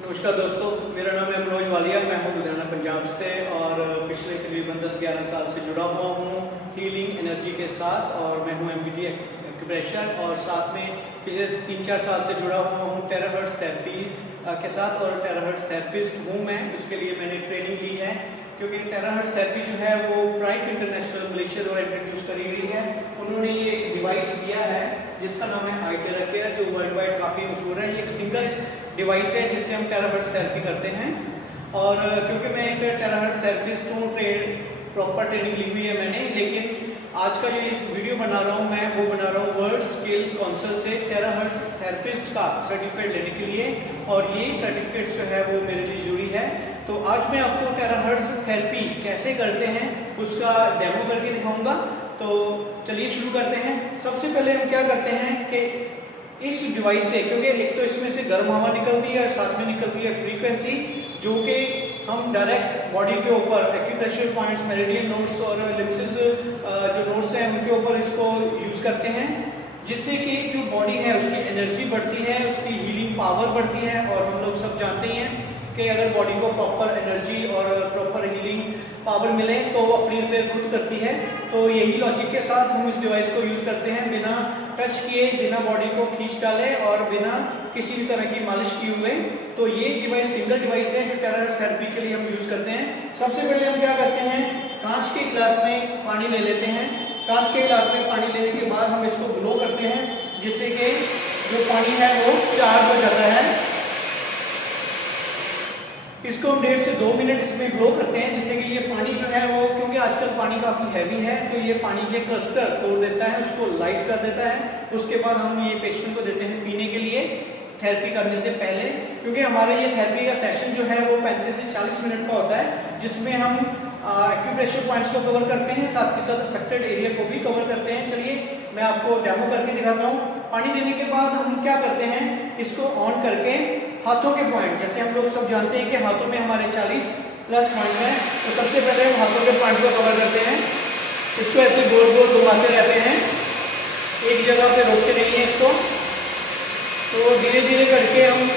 नमस्कार दोस्तों, मेरा नाम है मनोज वालिया। मैं हूँ लुधियाना पंजाब से और पिछले तकरीबन 10-11 साल से जुड़ा हुआ हूँ हीलिंग एनर्जी के साथ। और मैं हूँ एमबीटी एक्यूप्रेशर और साथ में पिछले 3-4 साल से जुड़ा हुआ हूँ टेराहर्ट्ज थेरेपी के साथ। और टेराहर्ट्ज थेरेपिस्ट हूँ मैं, उसके लिए मैंने ट्रेनिंग ली है क्योंकि टेराहर्ट्ज थेरेपी जो है वो प्राइफ इंटरनेशनल मलेशिया द्वारा इंट्रोड्यूस करी गई है। उन्होंने ये एक डिवाइस दिया है जिसका नाम है iTeraCare, जो वर्ल्ड वाइड काफ़ी मशहूर है। ये एक सिंगल डिवाइस है जिससे हम टेराहर्ट्ज थेरेपी करते हैं। और क्योंकि मैं एक टेराहर्ट्ज थेरेपिस्ट हूँ, प्रॉपर ट्रेनिंग ली हुई है मैंने, लेकिन आज का जो वीडियो बना रहा हूँ मैं वो बना रहा हूँ वर्ल्ड स्केल काउंसिल से टेराहर्ट्ज थेरेपिस्ट का सर्टिफिकेट लेने के लिए। और ये सर्टिफिकेट जो है वो मेरे लिए जरूरी है। तो आज मैं आपको टेराहर्ट्ज थेरेपी कैसे करते हैं उसका डेमो करके दिखाऊंगा। तो चलिए शुरू करते हैं। सबसे पहले हम क्या करते हैं कि इस डिवाइस से, क्योंकि एक तो इसमें से गर्म हवा निकलती है और साथ में निकलती है फ्रीक्वेंसी, जो कि हम डायरेक्ट बॉडी के ऊपर एक्यूप्रेशर पॉइंट्स, मेरिडियन नोड्स और लिम्सेस जो नोड्स हैं उनके ऊपर इसको यूज करते हैं, जिससे कि जो बॉडी है उसकी एनर्जी बढ़ती है, उसकी हीलिंग पावर बढ़ती है। और हम लोग सब जानते ही हैं कि अगर बॉडी को प्रॉपर एनर्जी और प्रॉपर हीलिंग पावर मिले तो वो अपनी रिपेयर खुद करती है। तो यही लॉजिक के साथ हम इस डिवाइस को यूज करते हैं, बिना टच किए, बिना बॉडी को खींच डाले और बिना किसी भी तरह की मालिश किए हुए। तो ये डिवाइस सिंगल डिवाइस है जो टेराहर्ट्ज थेरेपी के लिए हम यूज करते हैं। सबसे पहले हम क्या करते हैं, कांच के गिलास में पानी ले लेते हैं। कांच के गिलास में पानी लेने के बाद हम इसको ग्लो करते हैं, जिससे कि जो पानी है वो चार्ज हो जाता है। इसको हम 1.5 से 2 मिनट इसमें ग्लो करते हैं, जिससे कि ये पानी जो है वो, क्योंकि आजकल पानी काफ़ी हैवी है, तो ये पानी के क्लस्टर तोड़ देता है, उसको लाइट कर देता है। उसके बाद हम ये पेशेंट को देते हैं पीने के लिए थेरेपी करने से पहले। क्योंकि हमारे ये थेरेपी का सेशन जो है वो 35 से 40 मिनट का होता है, जिसमें हम एक्यूप्रेशर पॉइंट्स को कवर करते हैं, साथ के साथ अफेक्टेड एरिया को भी कवर करते हैं। चलिए मैं आपको डेमो करके दिखाता हूँ। पानी देने के बाद हम क्या करते हैं, इसको ऑन करके हाथों के पॉइंट, जैसे हम लोग सब जानते हैं कि हाथों में हमारे 40+ पॉइंट हैं, तो सबसे पहले हम हाथों के पॉइंट को कवर करते हैं। इसको ऐसे गोल गोल घुमाते रहते हैं, एक जगह पे रोकते नहीं है इसको। तो धीरे धीरे करके हम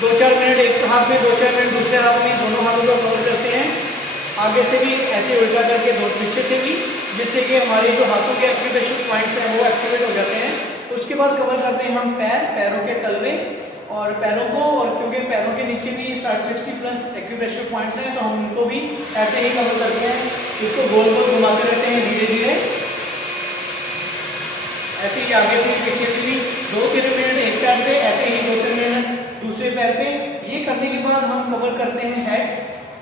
2-4 मिनट एक हाथ में, 2-4 मिनट दूसरे हाथ में, दोनों हाथों को कवर करते हैं। आगे से भी ऐसे उल्टा करके, दो पीछे से भी, जिससे कि हमारे जो हाथों के एक्टिवेशन पॉइंट्स हैं वो एक्टिवेट हो जाते हैं। उसके बाद कवर करते हैं हम पैरों के तलवे और पैरों को। और क्योंकि पैरों के नीचे भी 60+ एक्यूप्रेशर पॉइंट्स हैं, तो हम उनको भी ऐसे ही कवर करते हैं। इसको गोल गोल घुमाते रहते हैं धीरे धीरे, ऐसे ही आगे से पीछे से भी 2-3 मिनट एक पैर पे, ऐसे ही 2-3 मिनट दूसरे पैर पे। ये करने के बाद हम कवर करते हैं हेड,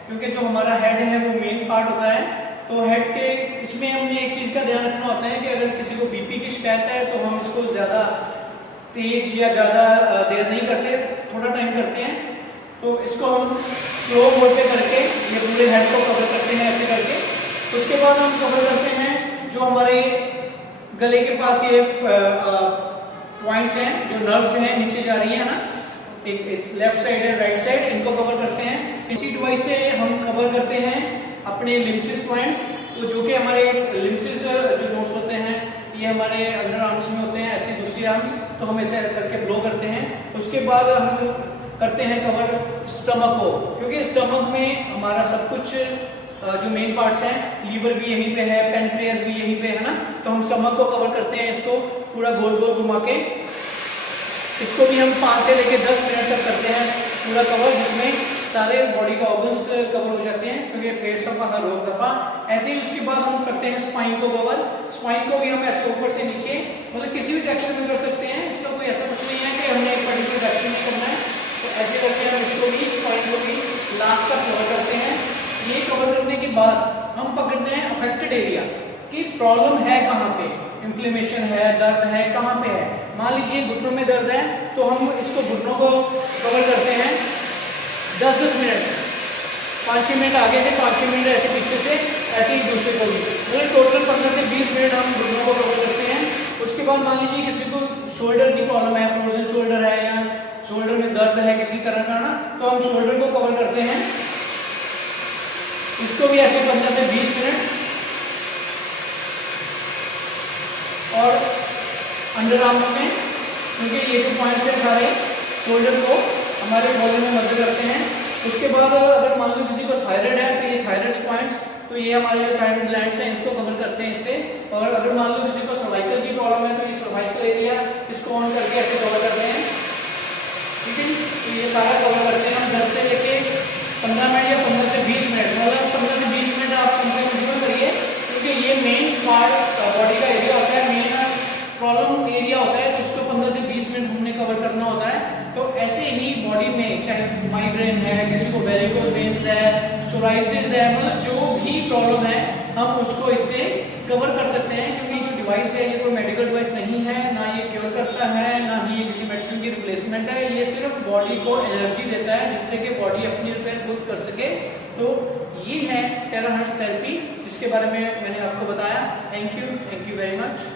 क्योंकि जो हमारा हेड है वो मेन पार्ट होता है। तो हेड के इसमें हमने एक चीज़ का ध्यान रखना होता है कि अगर किसी को बीपी की शिकायत है तो हम इसको ज़्यादा तेज या ज़्यादा देर नहीं करते, थोड़ा टाइम करते हैं। तो इसको हम स्लो मोड पे करके ये पूरे हेड को कवर करते हैं ऐसे करके। उसके बाद हम कवर करते हैं जो हमारे गले के पास ये पॉइंट्स हैं, जो नर्व्स हैं नीचे जा रही है ना, एक लेफ्ट साइड है, राइट साइड, इनको कवर करते हैं। इसी डिवाइस से हम कवर करते हैं अपने लिम्सिस पॉइंट्स। तो जो कि हमारे लिम्सिस जो नोड्स होते हैं ये हमारे अंडर आर्म्स में होते हैं, ऐसे दूसरी आर्म्स, तो हम ऐसे करके ब्लो करते हैं। उसके बाद हम करते हैं कवर स्टमक को, क्योंकि स्टमक में हमारा सब कुछ जो मेन पार्ट्स हैं, लीवर भी यहीं पे है, पेनक्रियास भी यहीं पे है ना, तो हम स्टमक को कवर करते हैं। इसको पूरा गोल गोल घुमा के, इसको भी हम 5 से लेकर 10 मिनट तक करते हैं पूरा कवर, जिसमें सारे बॉडी का ऑर्गन्स कवर हो जाते हैं, क्योंकि पेट सफा हर रोग दफा। ऐसे ही उसके बाद हम करते हैं स्पाइन को कवर। स्पाइन को भी हम ऐसे ऊपर से नीचे, मतलब किसी भी डायरेक्शन में कर सकते हैं, इसका कोई ऐसा कुछ नहीं है कि हमने एक पर्टिकुलर डायरेक्शन में करना है। तो ऐसे करके हम इसको भी, स्पाइन को भी लास्ट तक कवर करते हैं। ये कवर करने के बाद हम पकड़ते हैं अफेक्टेड एरिया कि प्रॉब्लम है कहाँ पे, इन्फ्लेमेशन है, दर्द है, कहाँ पे है। मान लीजिए घुटनों में दर्द है, तो हम इसको घुटनों को कवर करते हैं 10-10 मिनट, 5-6 मिनट आगे से, 5-6 मिनट ऐसे पीछे से, ऐसे ही दूसरे को भी, मतलब टोटल 15 से 20 मिनट हम घुटनों को कवर करते हैं। उसके बाद मान लीजिए किसी को शोल्डर की प्रॉब्लम है, फ्रोजन शोल्डर है या शोल्डर में दर्द है किसी तरह का ना, तो हम शोल्डर को कवर करते हैं। इसको भी ऐसे 15 से 20 मिनट। और अंडर आर्म्स में, क्योंकि ये जो पॉइंट्स हैं सारे शोल्डर को हमारे बोलने में मदद करते हैं। उसके बाद अगर मान लो किसी को थायराइड है तो ये थायराइड पॉइंट्स, तो ये हमारे जो थायराइड ग्लैंड्स हैं इसको कवर करते हैं इससे। और अगर मान लो किसी को सर्वाइकल की प्रॉब्लम है तो ये सर्वाइकल एरिया इसको ऑन करके ऐसे कवर करते हैं, ठीक है। तो ये सारा कवर करते हैं हम 10 से लेके 15 मिनट या 15 से 20 मिनट, मतलब 15 से 20 मिनट आप कंप्लीट करिए, क्योंकि ये मेन पार्ट बॉडी का एरिया होता है, मेन प्रॉब्लम एरिया होता है, तो इसको 15 से 20 मिनट हमने कवर करना होता है। तो ऐसे ही बॉडी में चाहे माइग्रेन है, किसी को वेरिकोज वेन्स है, सोराइसिस है, मतलब जो भी प्रॉब्लम है हम उसको इससे कवर कर सकते हैं, क्योंकि जो डिवाइस है ये कोई मेडिकल डिवाइस नहीं है, ना ये क्योर करता है, ना ही ये किसी मेडिसिन की रिप्लेसमेंट है, ये सिर्फ बॉडी को एनर्जी देता है जिससे कि बॉडी अपनी रिपेयर खुद कर सके। तो ये है टेराहर्ट्ज थेरेपी जिसके बारे में मैंने आपको बताया। Thank you very much.